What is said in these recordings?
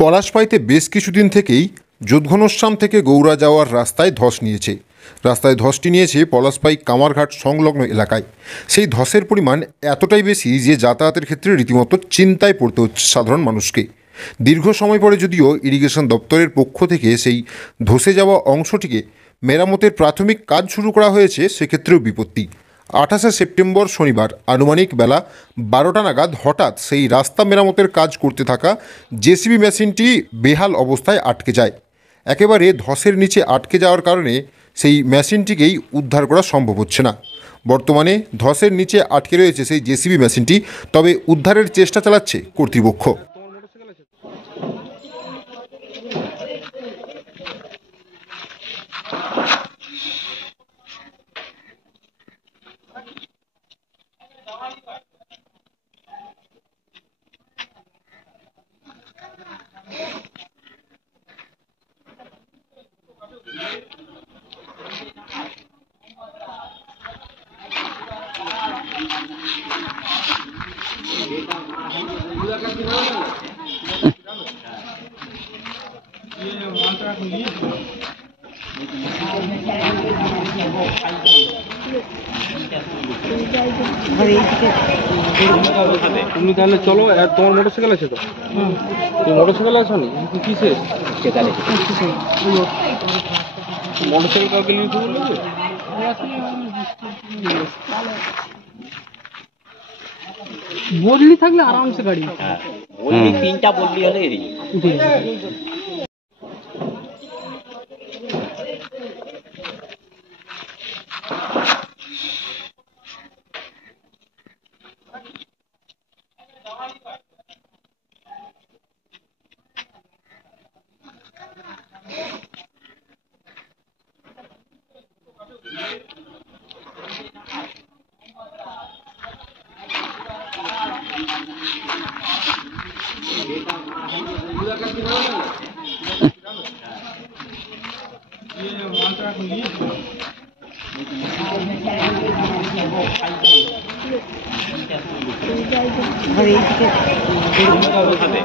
পলাশপাইতে বেশ কিছুদিন থেকেই যোধঘনশ্যাম থেকে গৌড়া যাওয়ার রাস্তায় ধস নিয়েছে। রাস্তায় ধসটি নিয়েছে পলাশপাই কামারঘাট সংলগ্ন এলাকায়। সেই ধসের পরিমাণ এতটাই বেশি যে যাতায়াতের ক্ষেত্রে রীতিমতো চিন্তায় পড়তে হচ্ছে সাধারণ মানুষকে। দীর্ঘ সময় পরে যদিও ইরিগেশন দপ্তরের পক্ষ থেকে সেই ধসে যাওয়া অংশটিকে মেরামতের প্রাথমিক কাজ শুরু করা হয়েছে, সেক্ষেত্রেও বিপত্তি। 28 সেপ্টেম্বর শনিবার আনুমানিক বেলা 12টা নাগাদ হঠাৎ সেই রাস্তা মেরামতের কাজ করতে থাকা জেসিবি মেশিনটি বেহাল অবস্থায় আটকে যায়। একেবারে ধসের নিচে আটকে যাওয়ার কারণে সেই মেশিনটিকেই উদ্ধার করা সম্ভব হচ্ছে না। বর্তমানে ধসের নিচে আটকে রয়েছে সেই জেসিবি মেশিনটি, তবে উদ্ধারের চেষ্টা চালাচ্ছে কর্তৃপক্ষ। তুমি তাহলে চলো, আর তোমার মোটরসাইকেল আছে তো? তুমি মোটরসাইকেল আছো নি? কিসে মোটরসাইকেল কাউকে নিয়ে বলবে? বদলি থাকলে আরামসে গাড়ি, বললি তিনটা বললি হলে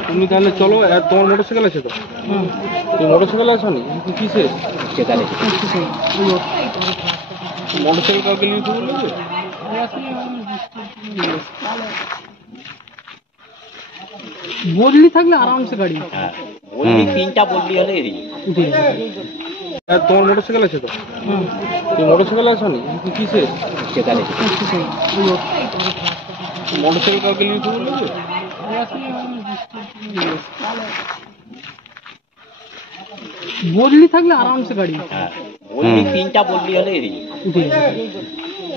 তুমি তাহলে চলো, আর তোমার মোটরসাইকেল আছে তো? তুমি মোটরসাইকেল আছো নি? কিসে মোটরসাইকেল কাউকে নিয়ে বলবে? বদলি থাকলে আরামসে গাড়ি, বললি তিনটা বললি হলে আর তোমার মোটরসাইকেল আছে তো? তুমি মোটরসাইকেল আছো নি? কিসে মোটরসাইকেল কাউকে নিয়ে বলবে? বদলি থাকলে আরামসে গাড়ি, বললি তিনটা বললি হলে